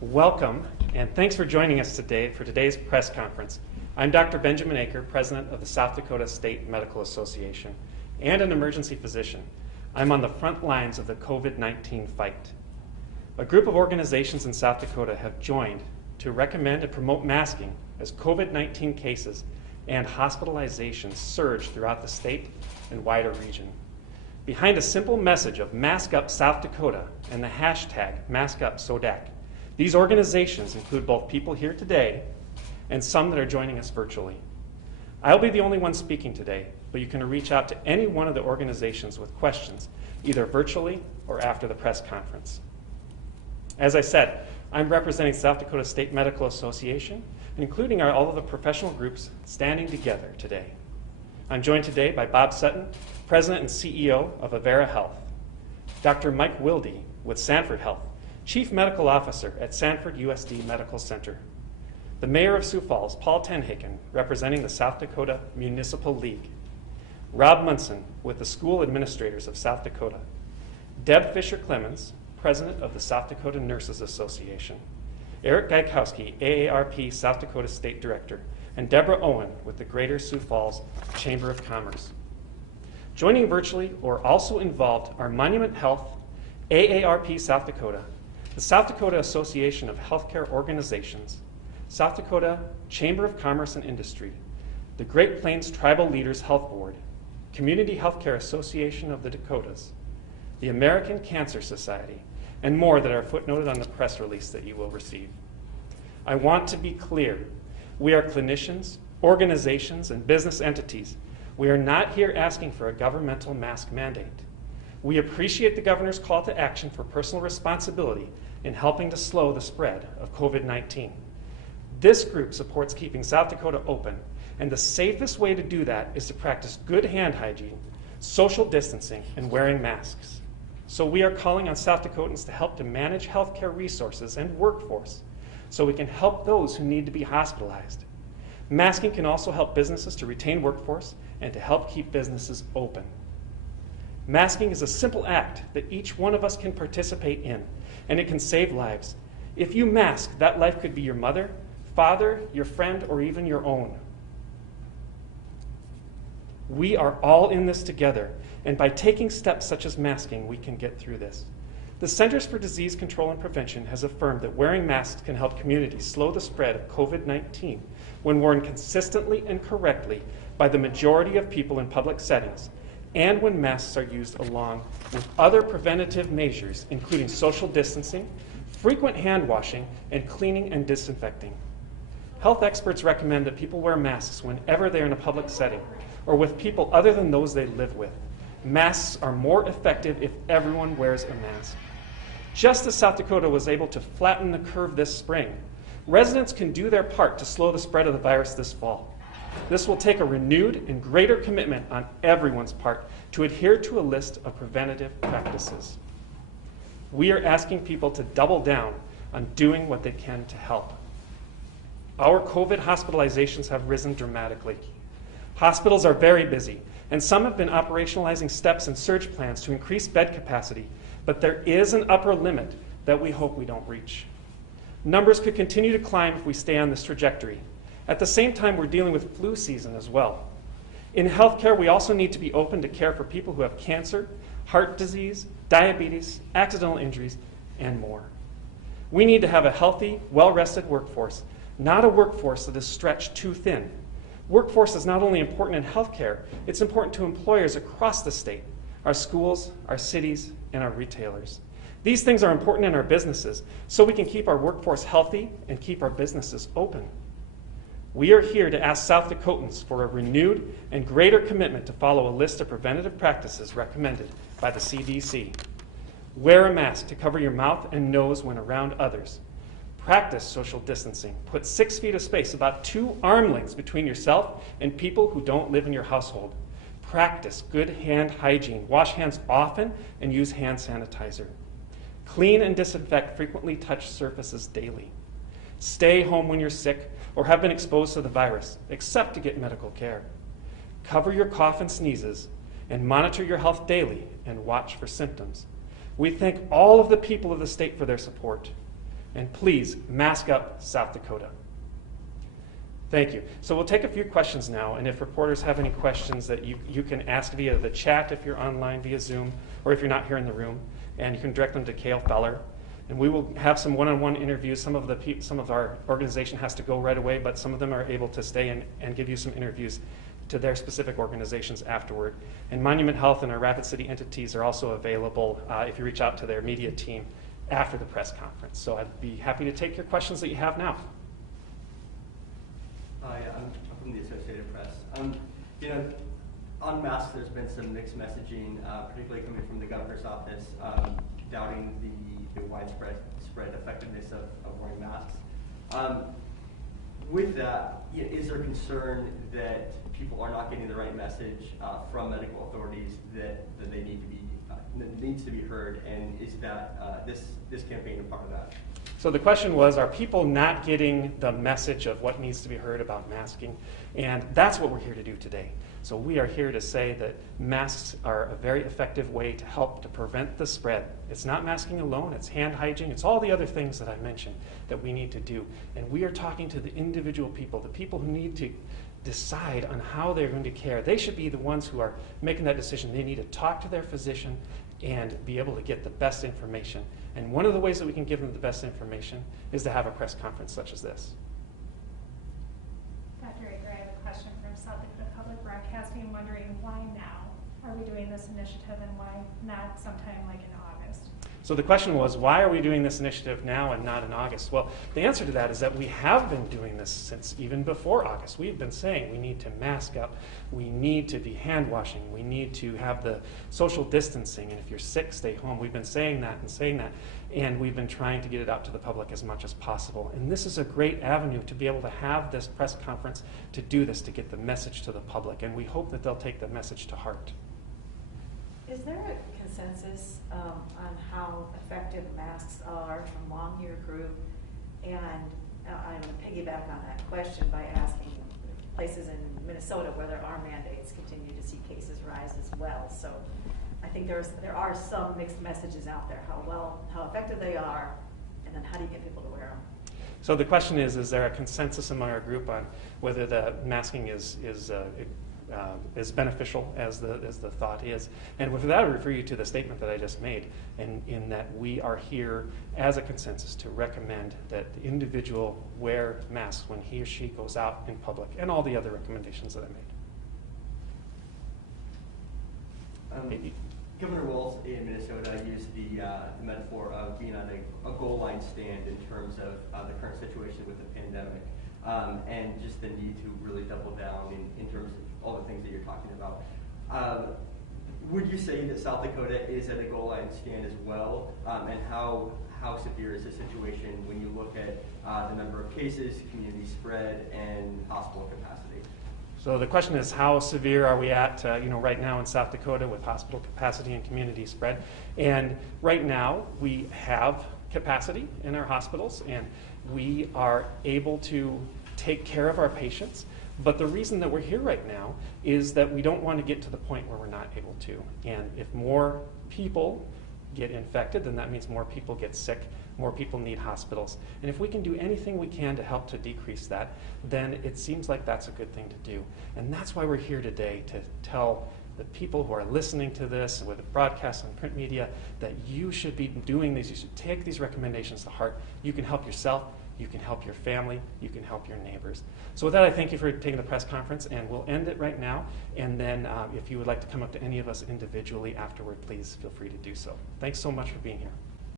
Welcome, and thanks for joining us today for today's press conference. I'm Dr. Benjamin Aker, President of the South Dakota State Medical Association, and an emergency physician. I'm on the front lines of the COVID-19 fight. A group of organizations in South Dakota have joined to recommend and promote masking as COVID-19 cases and hospitalizations surge throughout the state and wider region. Behind a simple message of Mask Up South Dakota and the hashtag MaskUpSoDak, these organizations include both people here today and some that are joining us virtually. I'll be the only one speaking today, but you can reach out to any one of the organizations with questions, either virtually or after the press conference. As I said, I'm representing South Dakota State Medical Association, including all of the professional groups standing together today. I'm joined today by Bob Sutton, President and CEO of Avera Health, Dr. Mike Wilde with Sanford Health, Chief Medical Officer at Sanford USD Medical Center, the Mayor of Sioux Falls, Paul Tenhaken, representing the South Dakota Municipal League, Rob Munson with the School Administrators of South Dakota, Deb Fisher-Clemens, President of the South Dakota Nurses Association, Eric Gaikowski, AARP South Dakota State Director, and Deborah Owen with the Greater Sioux Falls Chamber of Commerce. Joining virtually or also involved are Monument Health, AARP South Dakota, the South Dakota Association of Healthcare Organizations, South Dakota Chamber of Commerce and Industry, the Great Plains Tribal Leaders Health Board, Community Healthcare Association of the Dakotas, the American Cancer Society, and more that are footnoted on the press release that you will receive. I want to be clear. We are clinicians, organizations, and business entities. We are not here asking for a governmental mask mandate. We appreciate the governor's call to action for personal responsibility in helping to slow the spread of COVID-19. This group supports keeping South Dakota open, and the safest way to do that is to practice good hand hygiene, social distancing, and wearing masks. So we are calling on South Dakotans to help to manage healthcare resources and workforce so we can help those who need to be hospitalized. Masking can also help businesses to retain workforce and to help keep businesses open. Masking is a simple act that each one of us can participate in, and it can save lives. If you mask, that life could be your mother, father, your friend, or even your own. We are all in this together, and by taking steps such as masking, we can get through this. The Centers for Disease Control and Prevention has affirmed that wearing masks can help communities slow the spread of COVID-19 when worn consistently and correctly by the majority of people in public settings, and when masks are used along with other preventative measures, including social distancing, frequent hand washing, and cleaning and disinfecting. Health experts recommend that people wear masks whenever they're in a public setting or with people other than those they live with. Masks are more effective if everyone wears a mask. Just as South Dakota was able to flatten the curve this spring, residents can do their part to slow the spread of the virus this fall. This will take a renewed and greater commitment on everyone's part to adhere to a list of preventative practices. We are asking people to double down on doing what they can to help. Our COVID hospitalizations have risen dramatically. Hospitals are very busy, and some have been operationalizing steps and surge plans to increase bed capacity, but there is an upper limit that we hope we don't reach. Numbers could continue to climb if we stay on this trajectory. At the same time, we're dealing with flu season as well. In healthcare, we also need to be open to care for people who have cancer, heart disease, diabetes, accidental injuries, and more. We need to have a healthy, well-rested workforce, not a workforce that is stretched too thin. Workforce is not only important in healthcare, it's important to employers across the state, our schools, our cities, and our retailers. These things are important in our businesses so we can keep our workforce healthy and keep our businesses open. We are here to ask South Dakotans for a renewed and greater commitment to follow a list of preventative practices recommended by the CDC. Wear a mask to cover your mouth and nose when around others. Practice social distancing. Put 6 feet of space, about 2 arm lengths between yourself and people who don't live in your household. Practice good hand hygiene. Wash hands often and use hand sanitizer. Clean and disinfect frequently touched surfaces daily. Stay home when you're sick or have been exposed to the virus, except to get medical care. Cover your cough and sneezes, and monitor your health daily and watch for symptoms. We thank all of the people of the state for their support. And please, mask up South Dakota. Thank you. So we'll take a few questions now, and if reporters have any questions that you can ask via the chat if you're online via Zoom, or if you're not here in the room, and you can direct them to Cale Feller. And we will have some one-on-one interviews. Some of our organization has to go right away, but some of them are able to stay and give you some interviews to their specific organizations afterward. And Monument Health and our Rapid City entities are also available if you reach out to their media team after the press conference. So I'd be happy to take your questions that you have now. Hi, I'm from the Associated Press. On masks, there's been some mixed messaging, particularly coming from the governor's office, doubting the widespread effectiveness of wearing masks. With that, is there concern that people are not getting the right message from medical authorities that they need to be that needs to be heard, and is that this campaign a part of that? So the question was, are people not getting the message of what needs to be heard about masking? And that's what we're here to do today. So we are here to say that masks are a very effective way to help to prevent the spread. It's not masking alone, it's hand hygiene, it's all the other things that I mentioned that we need to do. And we are talking to the individual people, the people who need to decide on how they're going to care. They should be the ones who are making that decision. They need to talk to their physician and be able to get the best information. And one of the ways that we can give them the best information is to have a press conference such as this. Dr. Aker, I have a question from South Dakota Public Broadcasting, wondering why now are we doing this initiative and why not sometime like in August? So the question was, why are we doing this initiative now and not in August? Well, the answer to that is that we have been doing this since even before August. We've been saying we need to mask up, we need to be hand washing, we need to have the social distancing, and if you're sick, stay home. We've been saying that, and we've been trying to get it out to the public as much as possible. And this is a great avenue to be able to have this press conference to do this, to get the message to the public, and we hope that they'll take the message to heart. Is there a consensus on how effective masks are among your group? And I'm going to piggyback on that question by asking places in Minnesota where there are mandates continue to see cases rise as well. So I think there are some mixed messages out there, how effective they are, and then how do you get people to wear them? So the question is there a consensus among our group on whether the masking is beneficial as the thought is? And with that, I refer you to the statement that I just made, in that we are here as a consensus to recommend that the individual wear masks when he or she goes out in public, and all the other recommendations that I made. Governor Walz in Minnesota used the metaphor of being on a goal line stand in terms of the current situation with the pandemic, and just the need to really double down in terms of all the things that you're talking about. Would you say that South Dakota is at a goal line stand as well? And how severe is the situation when you look at the number of cases, community spread, and hospital capacity? So the question is, how severe are we at right now in South Dakota with hospital capacity and community spread? And right now we have capacity in our hospitals, and we are able to take care of our patients. But the reason that we're here right now is that we don't want to get to the point where we're not able to. And if more people get infected, then that means more people get sick, more people need hospitals. And if we can do anything we can to help to decrease that, then it seems like that's a good thing to do. And that's why we're here today, to tell the people who are listening to this, with the broadcast and print media, that you should be doing these. You should take these recommendations to heart. You can help yourself, you can help your family, you can help your neighbors. So with that, I thank you for taking the press conference, and we'll end it right now. And then if you would like to come up to any of us individually afterward, please feel free to do so. Thanks so much for being here.